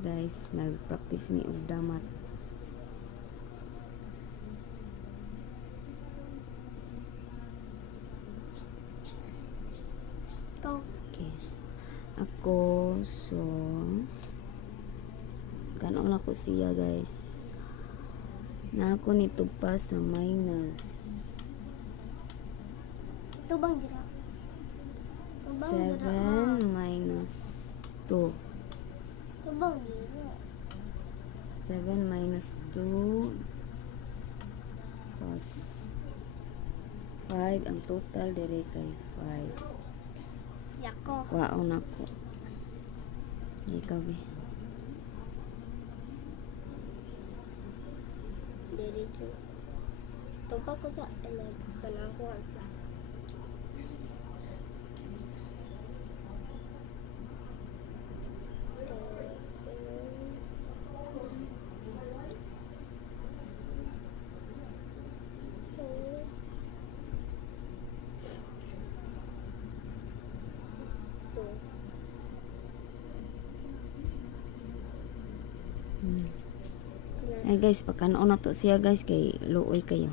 guys, nag-practice mi og damat. Okay. Ako, so, kanon ako siya guys. Na ako nitugpa sa minus Ito bang gira? Ito bang gira? 7 minus 2. Ito bang gira? 7 minus 2 plus 5 ang total dire kay 5 Yako. Wow na ko. Ikaw. Diri ko. Ito pa ko sa 11. Kanang ko ang plus. Two. Hmm. Kanang Ay guys, pagkanoon na to siya guys kay luoy kayo.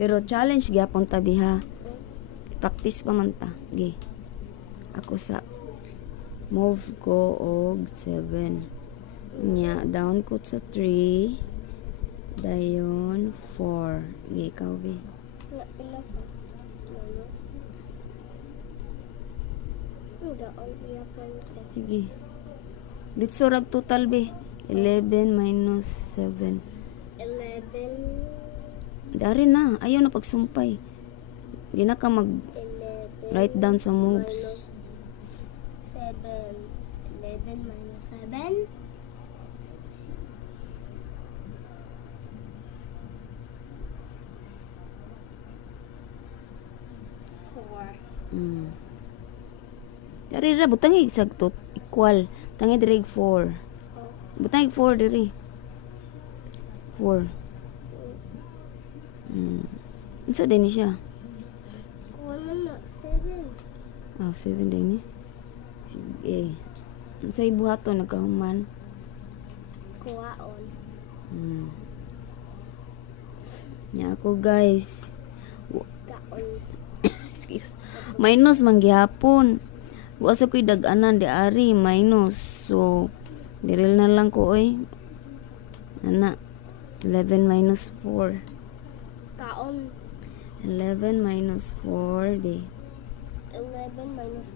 Pero challenge gyapon tabi ha. Practice pa man ta. Gi. Ako sa move ko og 7. Nya down ko sa 3. Dayon 4. Gi ikaw be. Na ila pa. Minus. Hindi on iya ito. Sige. Ditso rag total be. 11 minus 7. 11. Dari na. Ayaw na pagsumpay. Di na ka mag 11. write down sa moves. Minus 7. 11 minus 7. Four. Mm. Dari ra butang isag tot equal. Tangi diri 4. Oh. Butang 4 diri. 4. Mm. Unsa din siya? Na. 7. Ah, 7 din ni. Sige. Unsa ibuhaton nagkahuman? Kuha on. Mm. Nya ako guys. Kaon. Excuse. Minus man gihapon. Wa sa ko'y dag-anan di ari minus. So diril na lang ko oy. Ana 11 minus 4. Kaon. 11 minus 4 di. 11 minus